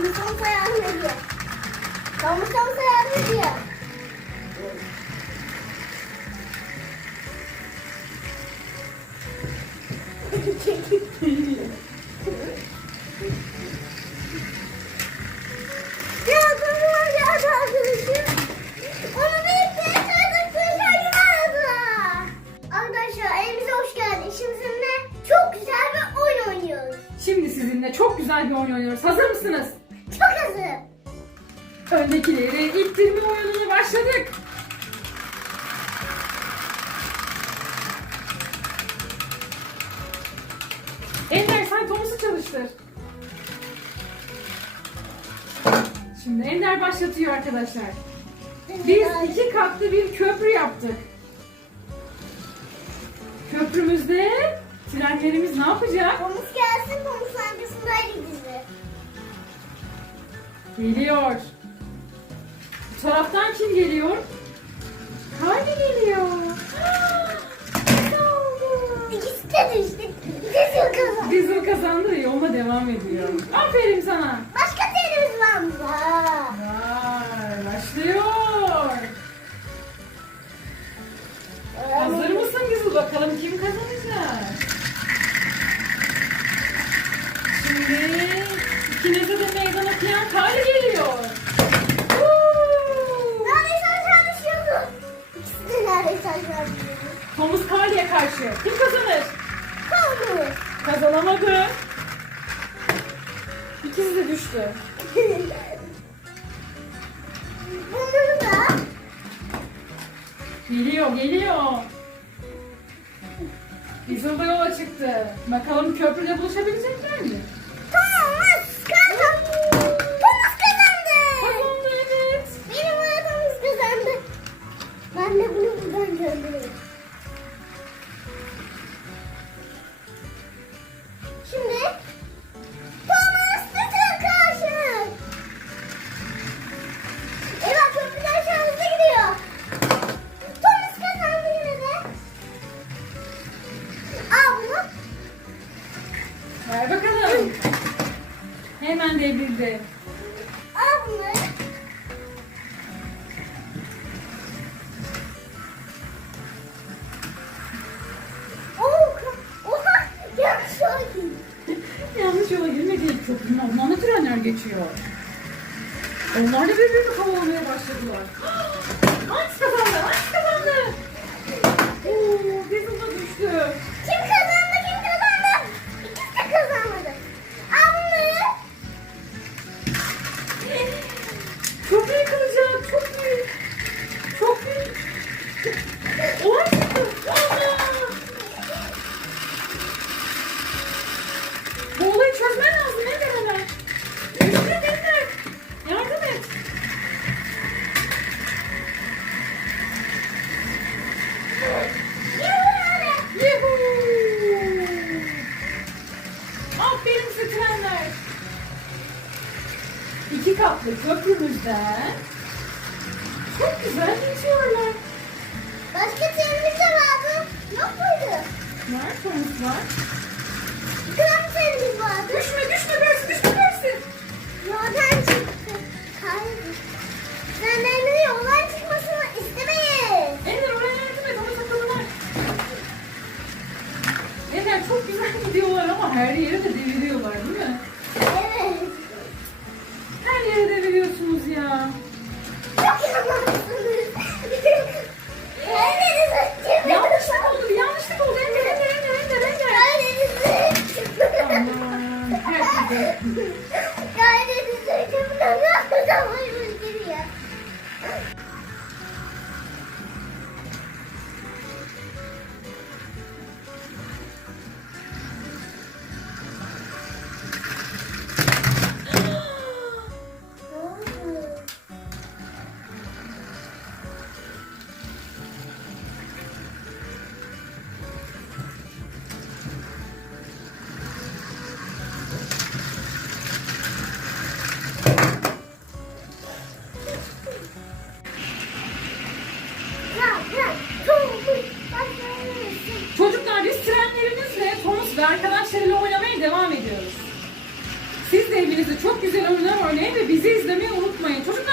geldiniz. Şimdi sizinle çok güzel bir oyun oynuyoruz. Şimdi sizinle çok güzel bir oyun oynuyoruz. Hazır mısınız? Hazır. Öndekileri ittirme oyununa başladık. Ender sen Thomas'ı çalıştır. Şimdi Ender başlatıyor arkadaşlar. Biz iki katlı bir köprü yaptık. Köprümüzde trenlerimiz ne yapacak? Thomas gelsin Thomas arkasındaydı bizi. Geliyor. Bu taraftan kim geliyor? Kardi geliyor. İkisi de düştü. İkisi kazandı. Bizim kazandı yoluna devam ediyor. Aferin sana. Başka tenimiz var mı? Vay, başlıyor. Hazır mısın Gizli? Bakalım kim kazanacak? Şimdi ikinize okuyan Kari geliyor. Neredeyse aşağı düşüyordu. İkisi de neredeyse aşağı düşüyordu. Thomas Kali'ye karşı. Kim kazanır? Thomas. Kazanamadı. İkisi de düştü. Bunları da Geliyor, geliyor. De yola çıktı. Bakalım köprüde buluşabilecekler mi? Devrildi. Al. Oh, oha, yanlış oldu. Yanlış yola girmedi. Köprünün ormanlı trenler geçiyor. Onlar da birbirini kovalamaya başladılar. İki katlı köprümüzden çok güzel geçiyorlar. Başka trenimiz de vardı. Yok muydu? Var Thomas var. Kram trenimiz vardı. Düşme düşme dersin düşme dersin. Yoldan çıktı. Kaydı. Trenlerin yoldan çıkmasını istemeyin. Ender oraya yardım et ona takılırlar. Ender çok güzel gidiyorlar ama her yere de deviriyorlar değil mi? Yanlışlık oldu bir yanlışlık oldu. Ender Ender Ender Ender Ender. Aman herkese. Ve arkadaşlarıyla oynamaya devam ediyoruz. Siz de evinizde çok güzel oyunlar oynayın ve bizi izlemeyi unutmayın. Çocuklar